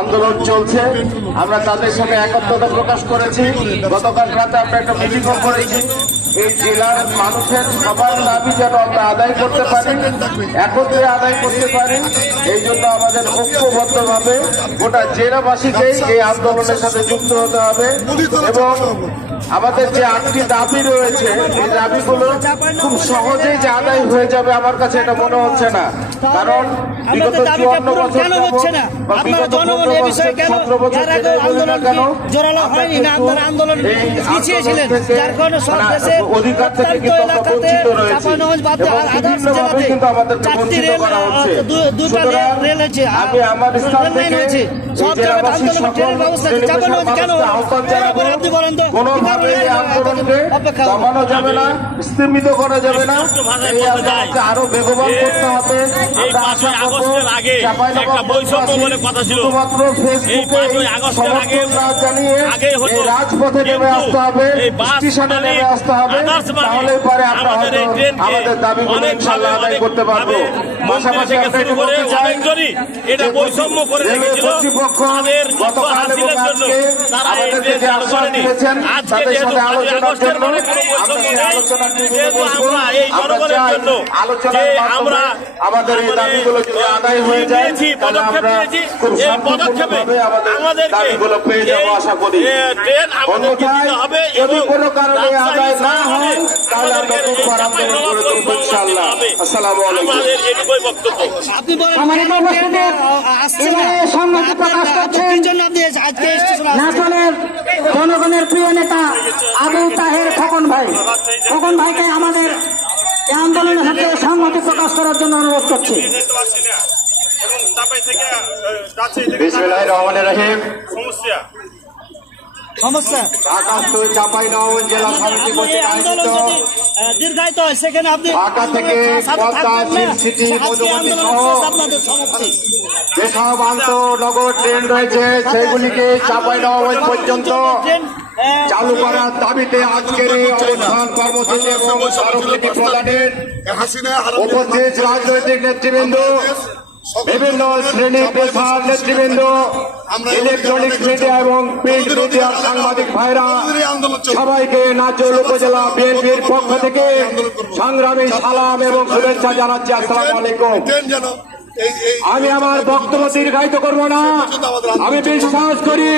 আন্দোলন চলছে, আমরা তাদের সাথে একত্রতা প্রকাশ করেছি। গতকাল রাতে আমরা একটা মিটিংও করেছি। এই জেলার মানুষের সবার দাবি যেন আমরা আদায় করতে পারি, একত্রে আদায় করতে পারি। এই জন্য আমাদের ঐক্যবদ্ধভাবে গোটা জেলাবাসীকেই এই আন্দোলনের সাথে যুক্ত হতে হবে এবং আমাদের যে 8টি দাবি রয়েছে এই দাবিগুলো খুব সহজেই যে আদায় হয়ে যাবে আমার কাছে এটা মনে হচ্ছে না। কারণ বিগত 54 বছর বা বিগত 17 বছর কেন অধিকার থেকে কিন্তু আমরা বঞ্চিত রয়েছি এবং বিভিন্নভাবে কিন্তু আমাদেরকে বঞ্চিত করা হচ্ছে। আমি আমার স্থান থেকে জেলাবাসী সকল আহ্বান জানাবো, কোনোভাবে এই আন্দোলনকে দমানো যাবে না, স্থিমিত করা যাবে না। এই আন্দোলনকে আরো বেগবান করতে হবে। আমরা আশা করবো শুধুমাত্র ফেসবুকে সমর্থন না জানিয়ে এই রাজপথে নেমে আসতে হবে, স্টেশনে নেমে আসতে হবে। তাহলে পরে আমরা হয়তো আমাদের দাবিগুলো ইনশাআল্লাহ আদায় করতে পারবো। পাশাপাশি আমরা এটা বলতে চাই যে রেলওয়ে কর্তৃপক্ষ গতকাল এবং আজকে আমাদেরকে যে আশ্বাস দিয়েছেন তাদের সাথে আলোচনার জন্য আমরা সেই আলোচনার টেবিলে বসবো। আমরা চাই আলোচনার মাধ্যমে আমাদের এই দাবিগুলো যদি আদায় হয়ে যায় তাহলে আমরা খুব শান্তিপূর্ণভাবে আমাদের দাবিগুলো পেয়ে যাবো আশা করি। অন্যথায় যদি কোনো কারণে আদায় না হয় তাহলে আমরা দুর্বার আন্দোলন করে তুলবো ইনশাআল্লাহ। আসসালামু আলাইকুম। জনগণের প্রিয় নেতা আবু তাহের খোকন ভাইকে আমাদের এই আন্দোলনের সাথে সংহতি প্রকাশ করার জন্য অনুরোধ করছি। বিসমিল্লাহির রহমানির রহিম। সমস্যা ঢাকা চাঁপাইনবাবগঞ্জ জেলা সমিতি কর্তৃক আয়োজিত দীর্ঘায়িত হয় সেখানে আপনি ঢাকা থেকে পদ্মা সিটি মধুমতি সহ যেসব আন্তঃনগর ট্রেন রয়েছে সেগুলিকে চাঁপাইনবাবগঞ্জ পর্যন্ত চালু করার দাবিতে আজকের এই অবস্থান কর্মসূচি এবং স্মারকলিপি প্রদানের উপস্থিত রাজনৈতিক নেতৃবৃন্দ, বিভিন্ন শ্রেণী পেশার নেতৃবৃন্দ, ইলেকট্রনিক্স মিডিয়া এবং প্রিন্ট মিডিয়ার সাংবাদিক ভাইরা, সবাইকে নাচল উপজেলা বিএনপির পক্ষ থেকে সংগ্রামী সালাম এবং শুভেচ্ছা জানাচ্ছি। আসসালামু আলাইকুম। আমি আমার বক্তব্য দীর্ঘায়িত করব না। আমি বিশ্বাস করি